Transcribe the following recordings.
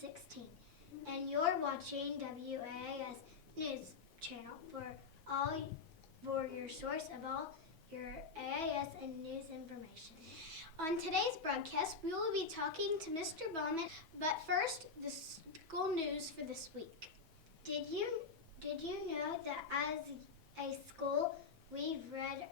2016, and you're watching WAIS News Channel for your source of all your AIS and news information. On today's broadcast, we will be talking to Mr. Bowman, but first, the school news for this week. Did you know that as a school, we've read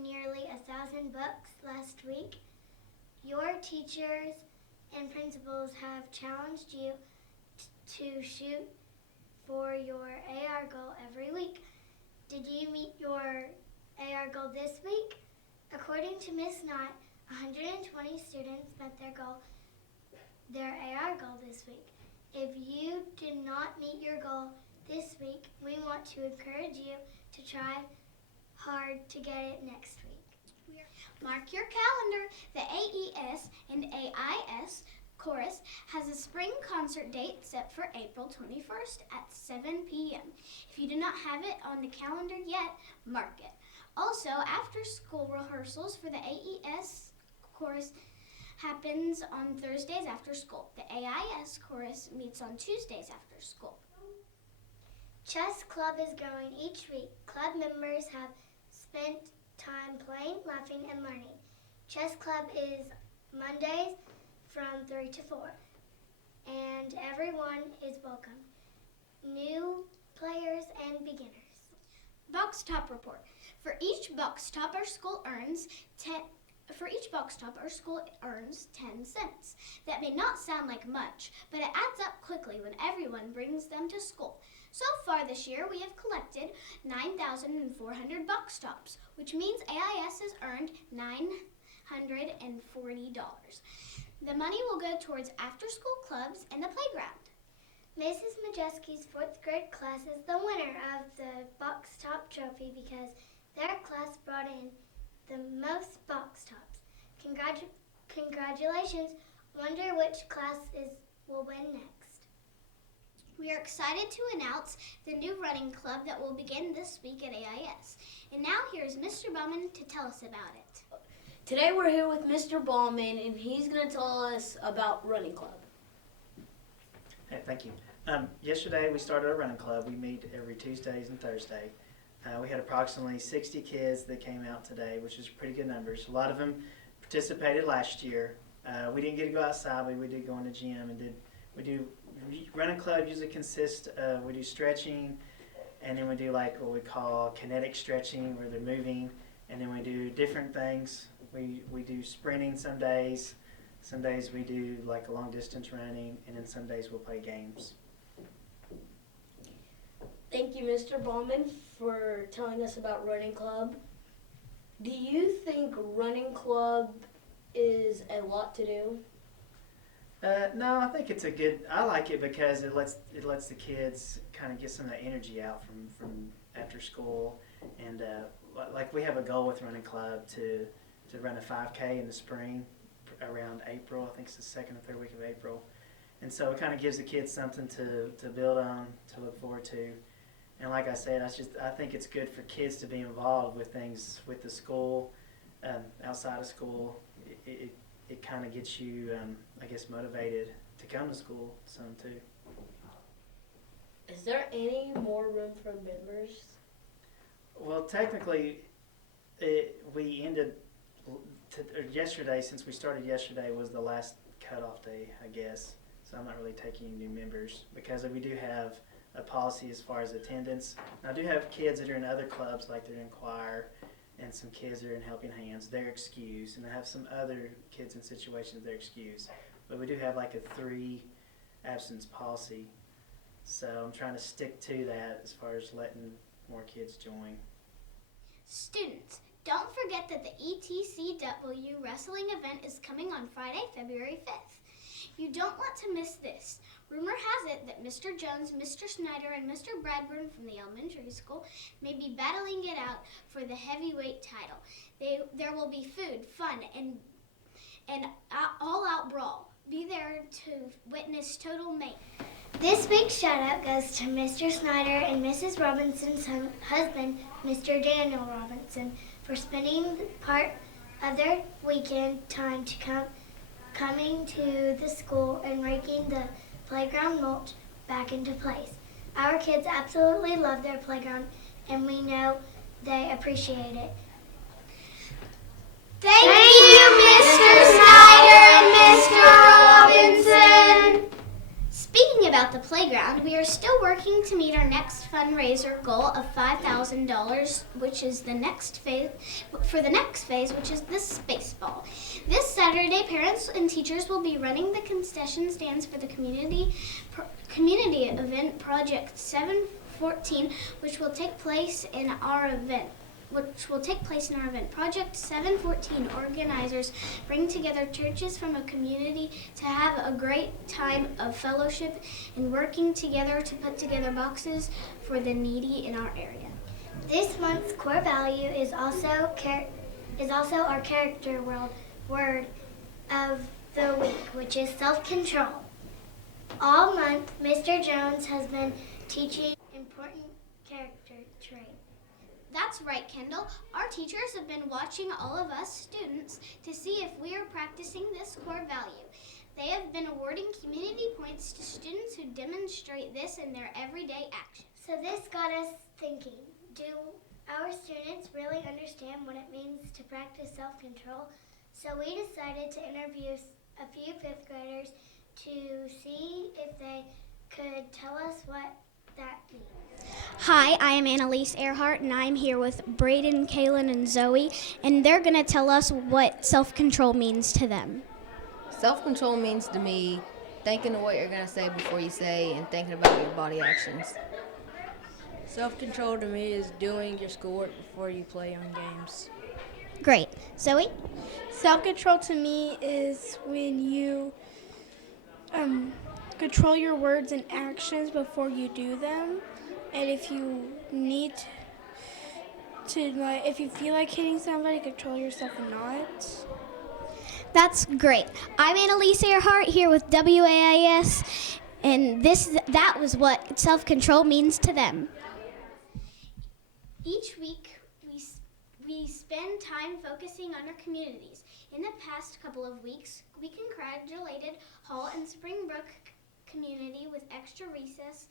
nearly 1,000 books last week? Your teachers and principals have challenged you to shoot for your AR goal every week. Did you meet your AR goal this week? According to Ms. Knott, 120 students met their AR goal this week. If you did not meet your goal this week, we want to encourage you to try hard to get it next week. Mark your calendar. The AES and AIS Chorus has a spring concert date set for April 21st at 7 p.m. If you do not have it on the calendar yet, mark it. Also, after-school rehearsals for the AES Chorus happens on Thursdays after school. The AIS Chorus meets on Tuesdays after school. Chess Club is growing each week. Club members have spent time playing, laughing, and learning. Chess Club is Mondays from 3 to 4, and everyone is welcome, new players and beginners. Box Top Report. For each box top, our school earns 10 cents. That may not sound like much, but it adds up quickly when everyone brings them to school. So far this year, we have collected 9,400 box tops, which means AIS has earned $940. The money will go towards after-school clubs and the playground. Mrs. Majeski's 4th grade class is the winner of the box top trophy because their class brought in the most box tops. Congratulations. Wonder which class will win next. We are excited to announce the new running club that will begin this week at AIS. And now here's Mr. Bowman to tell us about it. Today we're here with Mr. Bowman, and he's going to tell us about running club. Hey, thank you. Yesterday we started our running club. We meet every Tuesdays and Thursday. We had approximately 60 kids that came out today, which is pretty good numbers. A lot of them participated last year. We didn't get to go outside, but we did go in the gym and we do running club usually consists of, we do stretching, and then we do like what we call kinetic stretching where they're moving, and then we do different things. We do sprinting some days. Some days we do like a long distance running, and then some days we'll play games. Thank you, Mr. Bowman, for telling us about running club. Do you think running club is a lot to do? No, I think it's I like it because it lets the kids kind of get some of that energy out from after school, and like we have a goal with running club to run a 5K in the spring around April. I think it's the 2nd or 3rd week of April, and so it kind of gives the kids something to build on, to look forward to. And like I said, I think it's good for kids to be involved with things with the school, outside of school. It kind of gets you, I guess, motivated to come to school some too. Is there any more room for members? Well, technically, we ended yesterday. Since we started yesterday, was the last cutoff day, I guess. So I'm not really taking any new members because we do have a policy as far as attendance. And I do have kids that are in other clubs, like they're in choir, and some kids that are in Helping Hands. They're excused, and I have some other kids in situations they're excused. But we do have like a 3 absence policy. So I'm trying to stick to that as far as letting more kids join. Students, don't forget that the ETCW wrestling event is coming on Friday, February 5th. You don't want to miss this. Rumor has it that Mr. Jones, Mr. Snyder, and Mr. Bradburn from the elementary school may be battling it out for the heavyweight title. There will be food, fun, and all-out brawl. Be there to witness total mayhem. This week's shout-out goes to Mr. Snyder and Mrs. Robinson's husband, Mr. Daniel Robinson, for spending part of their weekend time coming to the school and raking the playground mulch back into place. Our kids absolutely love their playground, and we know they appreciate it. Thank you, Mr. Snyder and Mr. Robinson. Speaking about the playground, we are still working to meet our next fundraiser goal of $5,000, which is the next phase, which is the space ball. This Saturday, parents and teachers will be running the concession stands for the community event Project 714, which will take place in our event. Project 714 organizers bring together churches from a community to have a great time of fellowship and working together to put together boxes for the needy in our area. This month's core value is also our character word of the week, which is self-control. All month, Mr. Jones has been teaching important character traits. That's right, Kendall. Our teachers have been watching all of us students to see if we are practicing this core value. They have been awarding community points to students who demonstrate this in their everyday actions. So this got us thinking, do our students really understand what it means to practice self-control? So we decided to interview a few fifth graders to see if they could tell us what that means. Hi, I am Annalise Earhart, and I'm here with Braden, Kaylin, and Zoe, and they're going to tell us what self-control means to them. Self-control means to me thinking of what you're going to say before you say and thinking about your body actions. Self-control to me is doing your schoolwork before you play on games. Great. Zoe? Self-control to me is when you control your words and actions before you do them. And if you need if you feel like hitting somebody, control yourself and not. That's great. I'm Annalise Earhart here with WAIS, and that was what self-control means to them. Each week, we spend time focusing on our communities. In the past couple of weeks, we congratulated Hall and Springbrook community with extra recess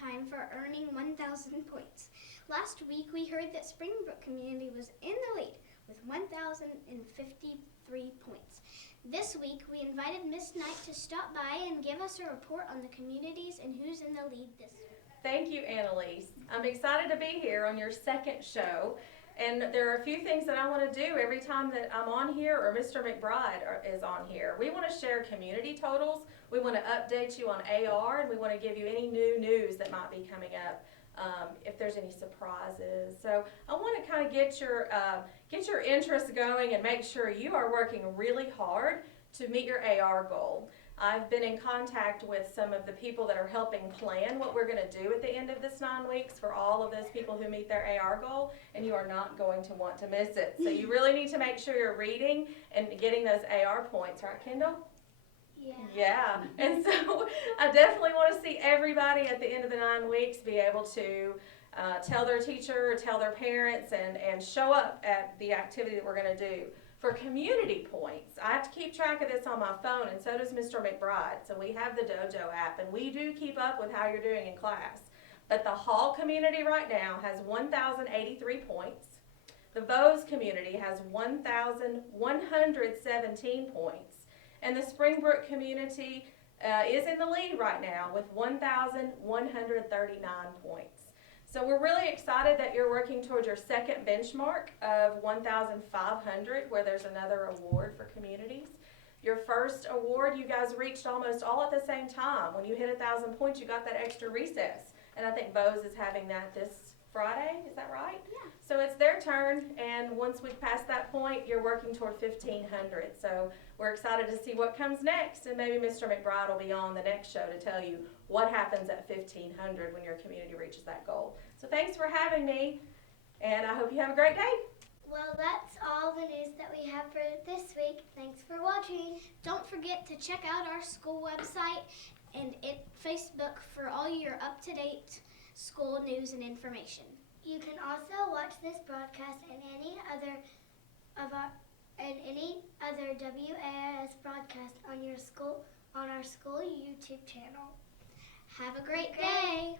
time for earning 1,000 points. Last week, we heard that Springbrook community was in the lead with 1,053 points. This week, we invited Miss Knight to stop by and give us a report on the communities and who's in the lead this week. Thank you, Annalise. I'm excited to be here on your second show. And there are a few things that I want to do every time that I'm on here or Mr. McBride is on here. We want to share community totals. We want to update you on AR, and we want to give you any new news that might be coming up, if there's any surprises. So I want to kind of get your interest going and make sure you are working really hard to meet your AR goal. I've been in contact with some of the people that are helping plan what we're going to do at the end of this 9 weeks for all of those people who meet their AR goal, and you are not going to want to miss it. So you really need to make sure you're reading and getting those AR points, right, Kendall? Yeah. And so I definitely want to see everybody at the end of the 9 weeks be able to tell their teacher, tell their parents, and show up at the activity that we're going to do. For community points, I have to keep track of this on my phone, and so does Mr. McBride. So we have the Dojo app, and we do keep up with how you're doing in class. But the Hall community right now has 1,083 points. The Vose community has 1,117 points. And the Springbrook community is in the lead right now with 1,139 points. So we're really excited that you're working towards your second benchmark of 1,500, where there's another award for communities. Your first award, you guys reached almost all at the same time. When you hit 1,000 points, you got that extra recess. And I think Bose is having that this Friday, is that right? Yeah. So it's their turn, and once we pass that point, you're working toward 1,500. So we're excited to see what comes next, and maybe Mr. McBride will be on the next show to tell you what happens at 1,500 when your community reaches that goal. So thanks for having me, and I hope you have a great day. Well, that's all the news that we have for this week. Thanks for watching. Don't forget to check out our school website and Facebook for all your up-to-date school news and information. You can also watch this broadcast and any other WAIS broadcast on your school on our school YouTube channel. Have a great day.